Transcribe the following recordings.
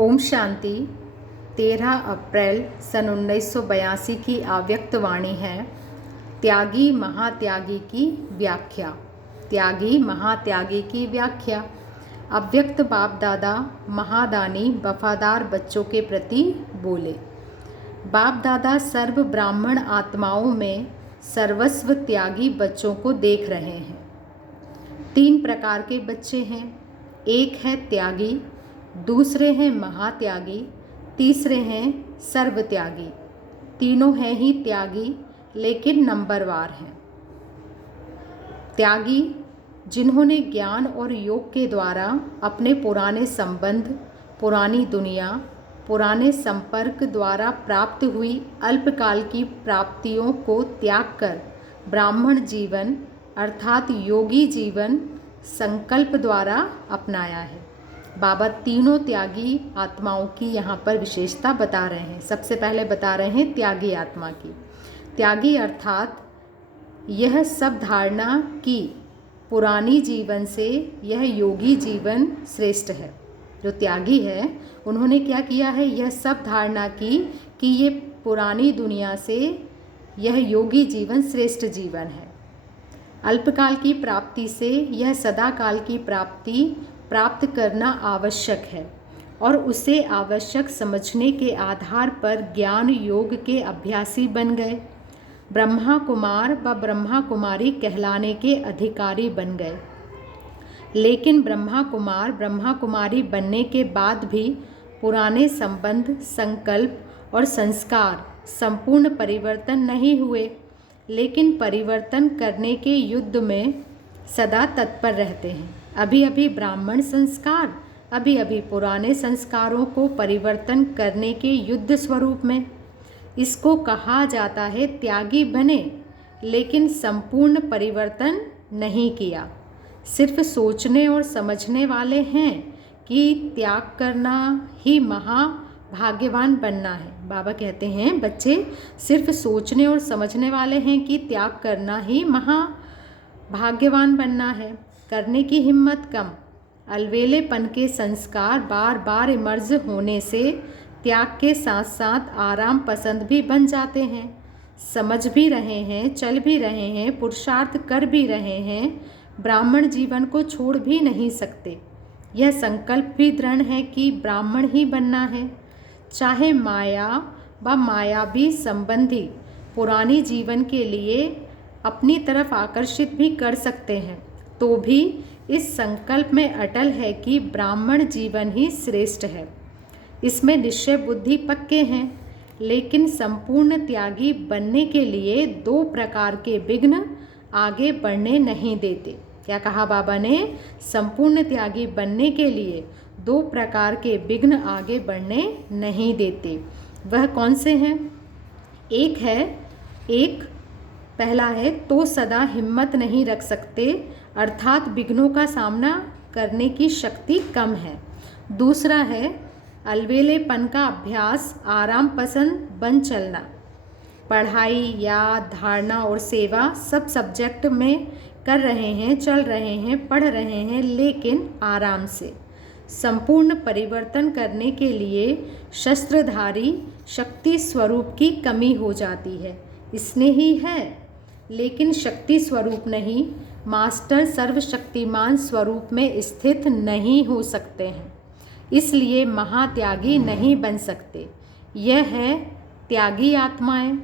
ओम शांति। 13 अप्रैल सन 1982 की आव्यक्त वाणी है। त्यागी महात्यागी की व्याख्या। त्यागी महात्यागी की व्याख्या। अव्यक्त बाप दादा महादानी वफादार बच्चों के प्रति बोले। बाप दादा सर्व ब्राह्मण आत्माओं में सर्वस्व त्यागी बच्चों को देख रहे हैं। 3 प्रकार के बच्चे हैं। एक है त्यागी, दूसरे हैं महात्यागी, तीसरे हैं सर्वत्यागी। तीनों हैं ही त्यागी, लेकिन नंबरवार हैं। त्यागी जिन्होंने ज्ञान और योग के द्वारा अपने पुराने संबंध, पुरानी दुनिया, पुराने संपर्क द्वारा प्राप्त हुई अल्पकाल की प्राप्तियों को त्याग कर ब्राह्मण जीवन अर्थात योगी जीवन संकल्प द्वारा अपनाया है। बाबा तीनों त्यागी आत्माओं की यहाँ पर विशेषता बता रहे हैं। सबसे पहले बता रहे हैं त्यागी आत्मा की। त्यागी अर्थात यह सब धारणा कि पुरानी जीवन से यह योगी जीवन श्रेष्ठ है। जो त्यागी है उन्होंने क्या किया है, यह सब धारणा की कि ये पुरानी दुनिया से यह योगी जीवन श्रेष्ठ जीवन है। अल्पकाल की प्राप्ति से यह सदा काल की प्राप्ति प्राप्त करना आवश्यक है और उसे आवश्यक समझने के आधार पर ज्ञान योग के अभ्यासी बन गए। ब्रह्मा कुमार व ब्रह्मा कुमारी कहलाने के अधिकारी बन गए। लेकिन ब्रह्मा कुमार ब्रह्मा कुमारी बनने के बाद भी पुराने संबंध, संकल्प और संस्कार संपूर्ण परिवर्तन नहीं हुए, लेकिन परिवर्तन करने के युद्ध में सदा तत्पर रहते हैं। अभी अभी ब्राह्मण संस्कार, अभी अभी पुराने संस्कारों को परिवर्तन करने के युद्ध स्वरूप में। इसको कहा जाता है त्यागी बने, लेकिन संपूर्ण परिवर्तन नहीं किया। सिर्फ सोचने और समझने वाले हैं कि त्याग करना ही महाभाग्यवान बनना है। बाबा कहते हैं बच्चे सिर्फ सोचने और समझने वाले हैं कि त्याग करना ही महाभाग्यवान बनना है। करने की हिम्मत कम। अलवेलेपन के संस्कार बार बार इमर्ज होने से त्याग के साथ साथ आराम पसंद भी बन जाते हैं। समझ भी रहे हैं, चल भी रहे हैं, पुरुषार्थ कर भी रहे हैं, ब्राह्मण जीवन को छोड़ भी नहीं सकते। यह संकल्प भी दृढ़ है कि ब्राह्मण ही बनना है। चाहे माया व मायावी संबंधी पुरानी जीवन के लिए अपनी तरफ आकर्षित भी कर सकते हैं, तो भी इस संकल्प में अटल है कि ब्राह्मण जीवन ही श्रेष्ठ है। इसमें निश्चय बुद्धि पक्के हैं। लेकिन संपूर्ण त्यागी बनने के लिए 2 प्रकार के विघ्न आगे बढ़ने नहीं देते। क्या कहा बाबा ने? संपूर्ण त्यागी बनने के लिए 2 प्रकार के विघ्न आगे बढ़ने नहीं देते। वह कौन से हैं? एक पहला है तो सदा हिम्मत नहीं रख सकते, अर्थात विघ्नों का सामना करने की शक्ति कम है। दूसरा है अलवेलेपन का अभ्यास, आराम पसंद बन चलना। पढ़ाई, याद, धारणा और सेवा सब सब्जेक्ट में कर रहे हैं, चल रहे हैं, पढ़ रहे हैं, लेकिन आराम से। संपूर्ण परिवर्तन करने के लिए शस्त्रधारी शक्ति स्वरूप की कमी हो जाती है। इसने ही है, लेकिन शक्ति स्वरूप नहीं, मास्टर सर्वशक्तिमान स्वरूप में स्थित नहीं हो सकते हैं, इसलिए महात्यागी नहीं बन सकते। यह है त्यागी आत्माएं।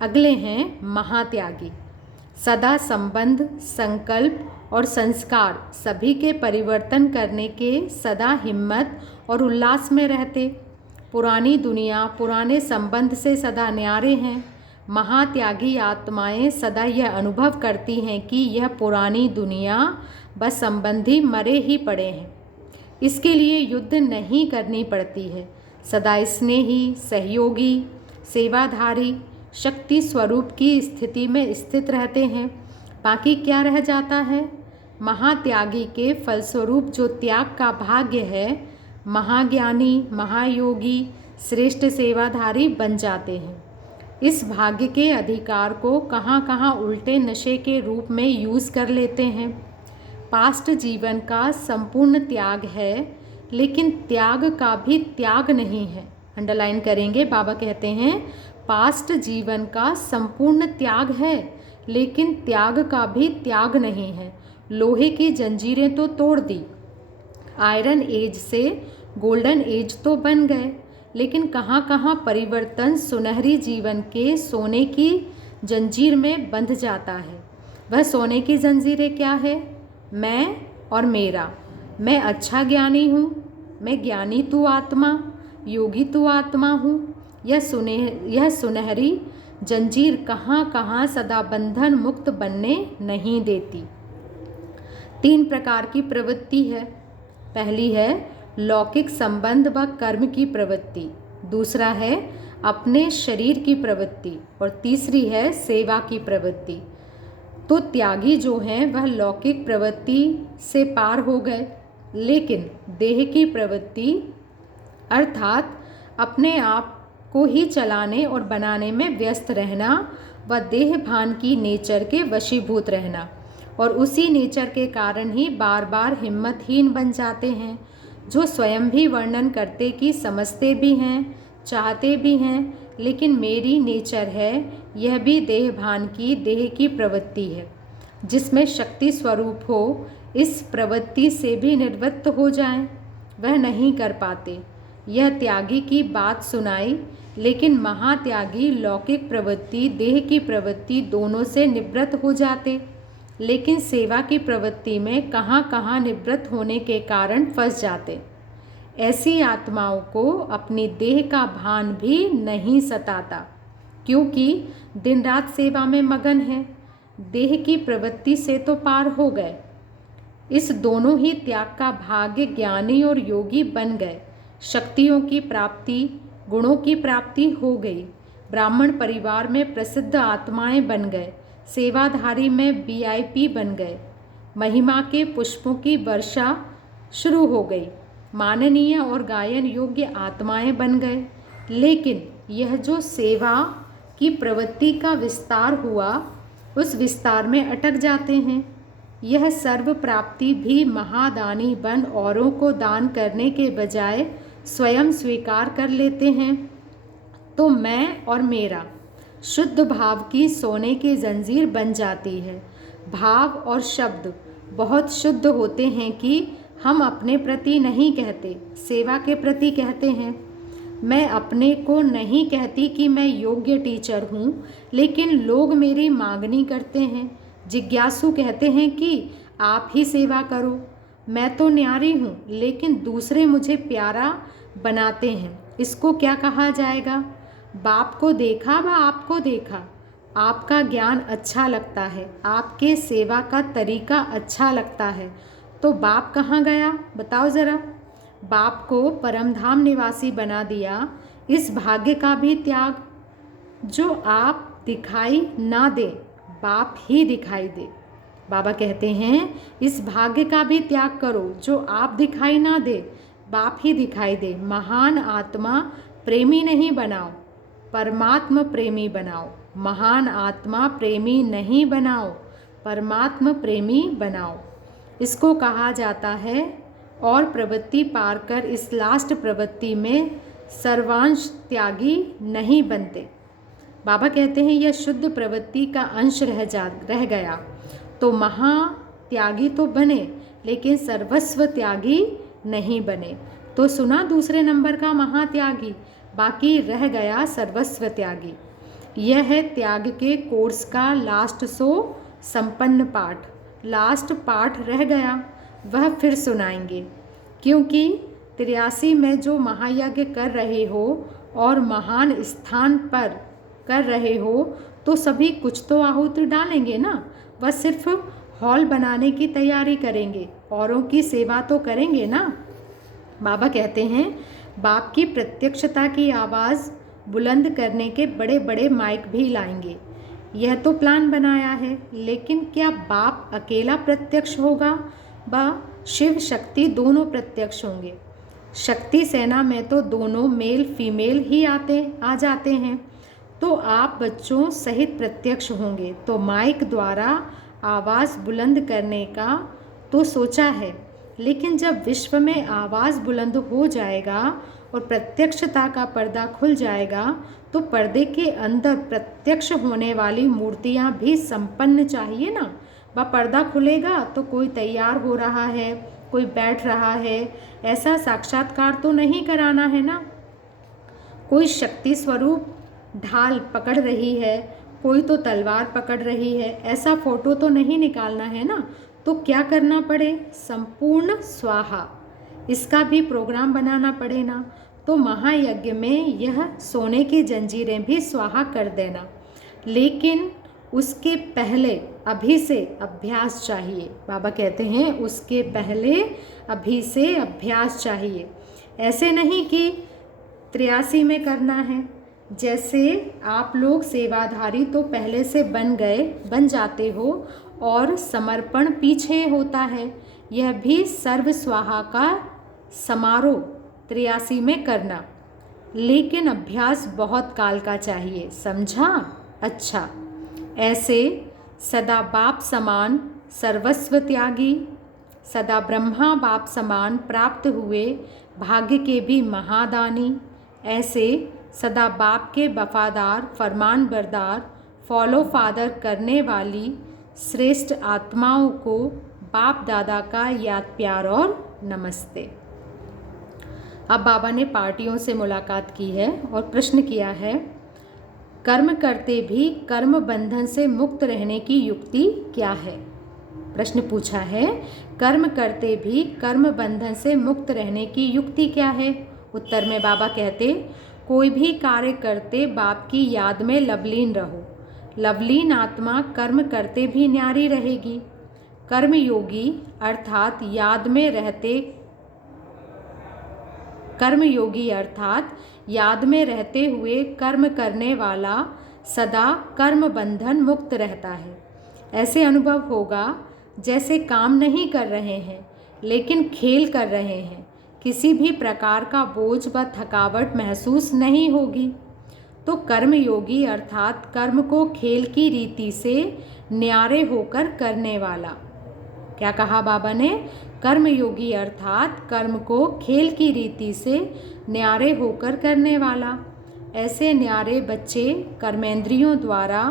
अगले हैं महात्यागी। सदा संबंध, संकल्प और संस्कार सभी के परिवर्तन करने के सदा हिम्मत और उल्लास में रहते। पुरानी दुनिया, पुराने संबंध से सदा न्यारे हैं। महात्यागी आत्माएं सदा यह अनुभव करती हैं कि यह पुरानी दुनिया व संबंधी मरे ही पड़े हैं। इसके लिए युद्ध नहीं करनी पड़ती है। सदा स्नेही, सहयोगी, सेवाधारी, शक्ति स्वरूप की स्थिति में स्थित रहते हैं। बाकी क्या रह जाता है? महात्यागी के फलस्वरूप जो त्याग का भाग्य है, महाज्ञानी, महायोगी, श्रेष्ठ सेवाधारी बन जाते हैं। इस भाग्य के अधिकार को कहाँ कहाँ उल्टे नशे के रूप में यूज़ कर लेते हैं। पास्ट जीवन का संपूर्ण त्याग है, लेकिन त्याग का भी त्याग नहीं है। अंडरलाइन करेंगे। बाबा कहते हैं पास्ट जीवन का संपूर्ण त्याग है, लेकिन त्याग का भी त्याग नहीं है। लोहे की जंजीरें तो तोड़ दी, आयरन एज से गोल्डन एज तो बन गए, लेकिन कहाँ कहाँ परिवर्तन सुनहरी जीवन के सोने की जंजीर में बंध जाता है। वह सोने की जंजीरें क्या है? मैं और मेरा। मैं अच्छा ज्ञानी हूँ, मैं ज्ञानी तू आत्मा, योगी तू आत्मा हूँ। यह सुनहरी जंजीर कहाँ कहाँ सदा बंधन मुक्त बनने नहीं देती। 3 प्रकार की प्रवृत्ति है। पहली है लौकिक संबंध व कर्म की प्रवृत्ति, दूसरा है अपने शरीर की प्रवृत्ति, और तीसरी है सेवा की प्रवृत्ति। तो त्यागी जो हैं वह लौकिक प्रवृत्ति से पार हो गए, लेकिन देह की प्रवृत्ति अर्थात अपने आप को ही चलाने और बनाने में व्यस्त रहना व देह भान की नेचर के वशीभूत रहना, और उसी नेचर के कारण ही बार बार हिम्मतहीन बन जाते हैं, जो स्वयं भी वर्णन करते कि समझते भी हैं, चाहते भी हैं, लेकिन मेरी नेचर है। यह भी देह भान की देह की प्रवृत्ति है, जिसमें शक्ति स्वरूप हो इस प्रवृत्ति से भी निवृत्त हो जाएं, वह नहीं कर पाते। यह त्यागी की बात सुनाई, लेकिन महात्यागी लौकिक प्रवृत्ति देह की प्रवृत्ति दोनों से निवृत्त हो जाते, लेकिन सेवा की प्रवृत्ति में कहाँ कहाँ निवृत्त होने के कारण फंस जाते। ऐसी आत्माओं को अपनी देह का भान भी नहीं सताता, क्योंकि दिन रात सेवा में मगन है। देह की प्रवृत्ति से तो पार हो गए। इस दोनों ही त्याग का भाग्य ज्ञानी और योगी बन गए। शक्तियों की प्राप्ति, गुणों की प्राप्ति हो गई। ब्राह्मण परिवार में प्रसिद्ध आत्माएं बन गए। सेवाधारी में VIP बन गए। महिमा के पुष्पों की वर्षा शुरू हो गई। माननीय और गायन योग्य आत्माएं बन गए। लेकिन यह जो सेवा की प्रवृत्ति का विस्तार हुआ, उस विस्तार में अटक जाते हैं। यह सर्व प्राप्ति भी महादानी बन औरों को दान करने के बजाय स्वयं स्वीकार कर लेते हैं। तो मैं और मेरा शुद्ध भाव की सोने की जंजीर बन जाती है। भाव और शब्द बहुत शुद्ध होते हैं कि हम अपने प्रति नहीं कहते, सेवा के प्रति कहते हैं। मैं अपने को नहीं कहती कि मैं योग्य टीचर हूँ, लेकिन लोग मेरी मांगनी करते हैं। जिज्ञासु कहते हैं कि आप ही सेवा करो। मैं तो न्यारी हूँ, लेकिन दूसरे मुझे प्यारा बनाते हैं। इसको क्या कहा जाएगा? बाप को देखा व आपको देखा। आपका ज्ञान अच्छा लगता है, आपके सेवा का तरीका अच्छा लगता है, तो बाप कहाँ गया बताओ ज़रा। बाप को परमधाम निवासी बना दिया। इस भाग्य का भी त्याग, जो आप दिखाई ना दे, बाप ही दिखाई दे। बाबा कहते हैं इस भाग्य का भी त्याग करो, जो आप दिखाई ना दे, बाप ही दिखाई दे। महान आत्मा प्रेमी नहीं बनाओ, परमात्मा प्रेमी बनाओ। महान आत्मा प्रेमी नहीं बनाओ, परमात्मा प्रेमी बनाओ। इसको कहा जाता है। और प्रवृत्ति पार कर इस लास्ट प्रवृत्ति में सर्वांश त्यागी नहीं बनते। बाबा कहते हैं यह शुद्ध प्रवृत्ति का अंश रह गया तो महात्यागी तो बने, लेकिन सर्वस्व त्यागी नहीं बने। तो सुना दूसरे नंबर का महात्यागी, बाकी रह गया सर्वस्व त्यागी। यह है त्याग के कोर्स का लास्ट संपन्न पाठ। लास्ट पाठ रह गया, वह फिर सुनाएंगे, क्योंकि 83 में जो महायज्ञ कर रहे हो और महान स्थान पर कर रहे हो, तो सभी कुछ तो आहुति डालेंगे ना। वह सिर्फ हॉल बनाने की तैयारी करेंगे, औरों की सेवा तो करेंगे ना। बाबा कहते हैं बाप की प्रत्यक्षता की आवाज़ बुलंद करने के बड़े बड़े माइक भी लाएंगे। यह तो प्लान बनाया है, लेकिन क्या बाप अकेला प्रत्यक्ष होगा? व शिव शक्ति दोनों प्रत्यक्ष होंगे। शक्ति सेना में तो दोनों मेल फीमेल ही आ जाते हैं। तो आप बच्चों सहित प्रत्यक्ष होंगे। तो माइक द्वारा आवाज़ बुलंद करने का तो सोचा है, लेकिन जब विश्व में आवाज़ बुलंद हो जाएगा और प्रत्यक्षता का पर्दा खुल जाएगा तो पर्दे के अंदर प्रत्यक्ष होने वाली मूर्तियाँ भी संपन्न चाहिए ना। वह पर्दा खुलेगा तो कोई तैयार हो रहा है, कोई बैठ रहा है, ऐसा साक्षात्कार तो नहीं कराना है ना। कोई शक्ति स्वरूप ढाल पकड़ रही है, कोई तो तलवार पकड़ रही है, ऐसा फोटो तो नहीं निकालना है ना। तो क्या करना पड़े? संपूर्ण स्वाहा, इसका भी प्रोग्राम बनाना पड़े ना। तो महायज्ञ में यह सोने की जंजीरें भी स्वाहा कर देना, लेकिन उसके पहले अभी से अभ्यास चाहिए। बाबा कहते हैं उसके पहले अभी से अभ्यास चाहिए। ऐसे नहीं कि 83 में करना है। जैसे आप लोग सेवाधारी तो पहले से बन जाते हो और समर्पण पीछे होता है। यह भी सर्व स्वाहा का समारोह 83 में करना, लेकिन अभ्यास बहुत काल का चाहिए, समझा? अच्छा, ऐसे सदा बाप समान सर्वस्व त्यागी, सदा ब्रह्मा बाप समान प्राप्त हुए भाग्य के भी महादानी, ऐसे सदा बाप के वफादार फरमान बरदार फॉलो फादर करने वाली श्रेष्ठ आत्माओं को बाप दादा का याद प्यार और नमस्ते। अब बाबा ने पार्टियों से मुलाकात की है और प्रश्न किया है, कर्म करते भी कर्म बंधन से मुक्त रहने की युक्ति क्या है? प्रश्न पूछा है, कर्म करते भी कर्म बंधन से मुक्त रहने की युक्ति क्या है? उत्तर में बाबा कहते, कोई भी कार्य करते बाप की याद में लवलीन रहो। लवलीन आत्मा कर्म करते भी न्यारी रहेगी। कर्मयोगी अर्थात याद में रहते हुए कर्म करने वाला सदा कर्म बंधन मुक्त रहता है। ऐसे अनुभव होगा जैसे काम नहीं कर रहे हैं लेकिन खेल कर रहे हैं। किसी भी प्रकार का बोझ व थकावट महसूस नहीं होगी। तो कर्मयोगी अर्थात कर्म को खेल की रीति से न्यारे होकर करने वाला। क्या कहा बाबा ने? कर्मयोगी अर्थात कर्म को खेल की रीति से न्यारे होकर करने वाला। ऐसे न्यारे बच्चे कर्मेंद्रियों द्वारा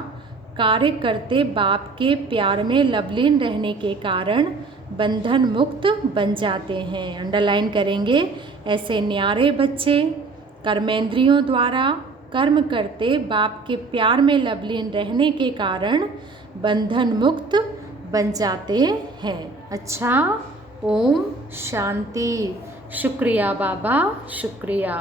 कार्य करते बाप के प्यार में लवलीन रहने के कारण बंधन मुक्त बन जाते हैं। अंडरलाइन करेंगे, ऐसे न्यारे बच्चे कर्मेंद्रियों द्वारा कर्म करते बाप के प्यार में लवलीन रहने के कारण बंधन मुक्त बन जाते हैं। अच्छा, ओम शांति। शुक्रिया बाबा, शुक्रिया।